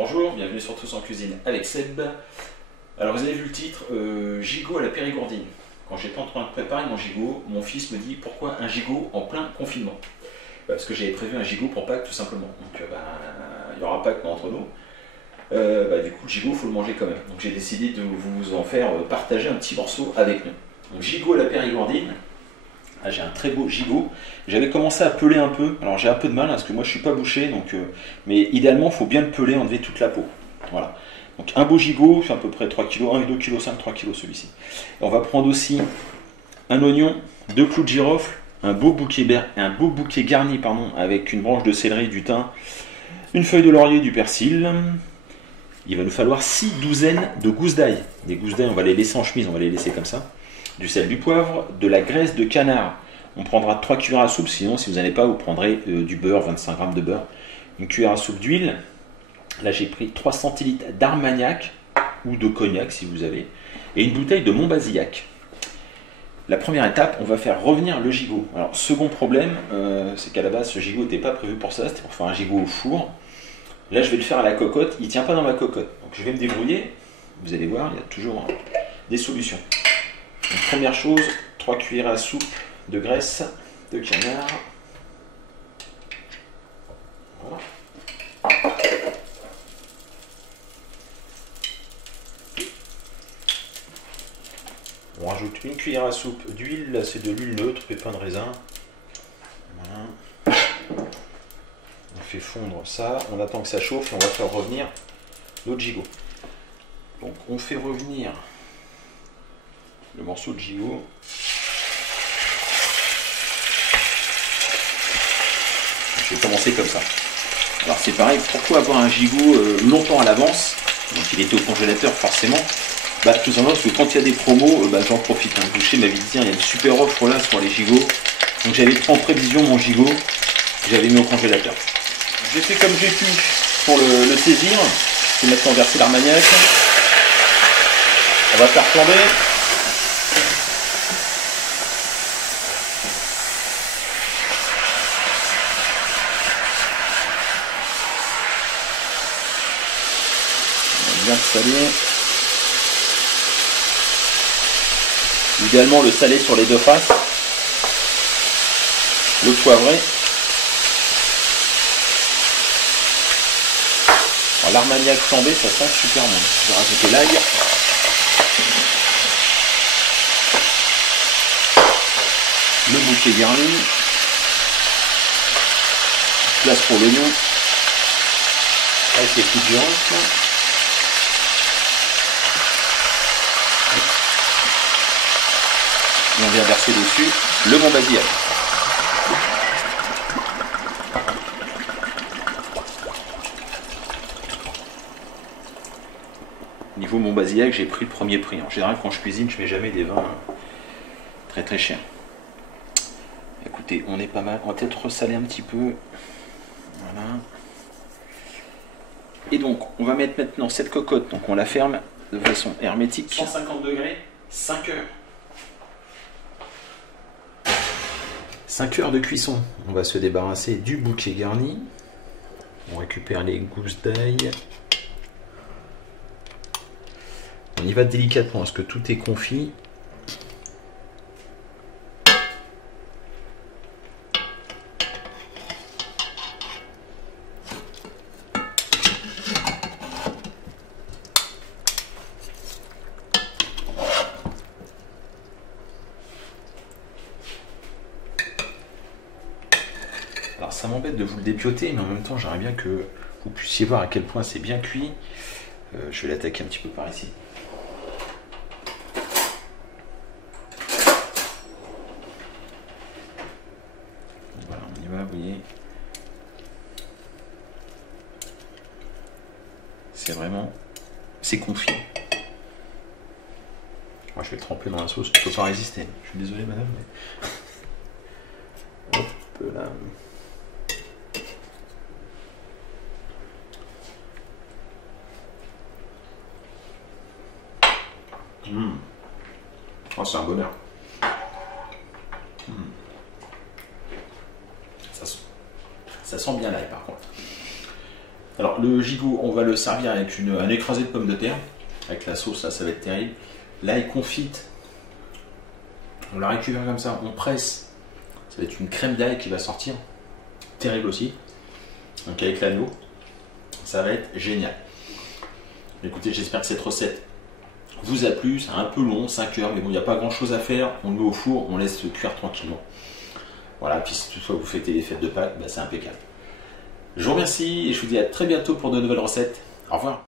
Bonjour, bienvenue sur Tous en Cuisine avec Seb. Alors vous avez vu le titre, gigot à la périgourdine. Quand j'étais en train de préparer mon gigot, mon fils me dit pourquoi un gigot en plein confinement? Parce que j'avais prévu un gigot pour Pâques tout simplement. Donc il n'y aura Pâques entre nous. Du coup le gigot il faut le manger quand même. Donc j'ai décidé de vous en faire partager un petit morceau avec nous. Donc gigot à la périgourdine. Ah, j'ai un très beau gigot. J'avais commencé à peler un peu. Alors j'ai un peu de mal parce que moi je suis pas boucher, donc mais idéalement il faut bien le peler, enlever toute la peau. Voilà. Donc un beau gigot, c'est à peu près 3 kg, 1,2 kg 5, 3 kg celui-ci. On va prendre aussi un oignon, 2 clous de girofle, un beau bouquet garni avec une branche de céleri, du thym, une feuille de laurier, du persil. Il va nous falloir 6 douzaines de gousses d'ail. Des gousses d'ail, on va les laisser en chemise, on va les laisser comme ça. Du sel, du poivre, de la graisse de canard. On prendra 3 cuillères à soupe, sinon si vous n'en avez pas, vous prendrez du beurre, 25 g de beurre. Une cuillère à soupe d'huile. Là j'ai pris 3 centilitres d'Armagnac ou de cognac si vous avez. Et une bouteille de Montbazillac. La première étape, on va faire revenir le gigot. Alors second problème, c'est qu'à la base ce gigot n'était pas prévu pour ça, c'était pour faire un gigot au four. Là je vais le faire à la cocotte, il ne tient pas dans ma cocotte. Donc je vais me débrouiller, vous allez voir, il y a toujours des solutions. Donc, première chose, 3 cuillères à soupe de graisse de canard. Voilà. On rajoute une cuillère à soupe d'huile, là c'est de l'huile neutre, pépins de raisin. Voilà. On fait fondre ça, on attend que ça chauffe et on va faire revenir notre gigot. Donc on fait revenir le morceau de gigot. Je vais commencer comme ça. Alors c'est pareil, pourquoi avoir un gigot longtemps à l'avance? Donc il était au congélateur forcément. Tout simplement parce que quand il y a des promos, j'en profite. Le boucher m'avait dit tiens, il y a une super offre là sur les gigots. Donc j'avais pris en prévision mon gigot, j'avais mis au congélateur. J'ai fait comme j'ai pu pour le saisir. Je vais maintenant verser l'Armagnac. On va faire flamber. Bien salé. Idéalement le salé sur les deux faces. Le poivré. L'Armagnac flambé, ça sent super bon. Je vais rajouter l'ail. Le bouquet garni. Place pour l'oignon. Avec les clous de girofle. Et on vient verser dessus le Montbazillac. Niveau Montbazillac, j'ai pris le premier prix. En général, quand je cuisine, je ne mets jamais des vins très très chers. Écoutez, on est pas mal. On va peut-être ressaler un petit peu. Voilà. Et donc, on va mettre maintenant cette cocotte. Donc, on la ferme de façon hermétique. 150 degrés, 5 heures. 5 heures de cuisson. On va se débarrasser du bouquet garni. On récupère les gousses d'ail. On y va délicatement parce que tout est confit. Alors ça m'embête de vous le dépioter, mais en même temps j'aimerais bien que vous puissiez voir à quel point c'est bien cuit. Je vais l'attaquer un petit peu par ici. Voilà, on y va, vous voyez. C'est vraiment... c'est confit. Moi je vais le tremper dans la sauce, je ne peux pas résister. Je suis désolé madame, mais... Hop là... Oh, c'est un bonheur. Ça sent bien l'ail par contre. Alors le gigot, on va le servir avec un écrasé de pommes de terre. Avec la sauce, là, ça va être terrible. L'ail confite, on la récupère comme ça, on presse. Ça va être une crème d'ail qui va sortir. Terrible aussi. Donc avec l'agneau, ça va être génial. Écoutez, j'espère que cette recette vous a plu. C'est un peu long, 5 heures, mais bon, il n'y a pas grand chose à faire. On le met au four, on laisse cuire tranquillement. Voilà, puis si toutefois vous fêtez les fêtes de Pâques, bah, c'est impeccable. Je vous remercie et je vous dis à très bientôt pour de nouvelles recettes. Au revoir.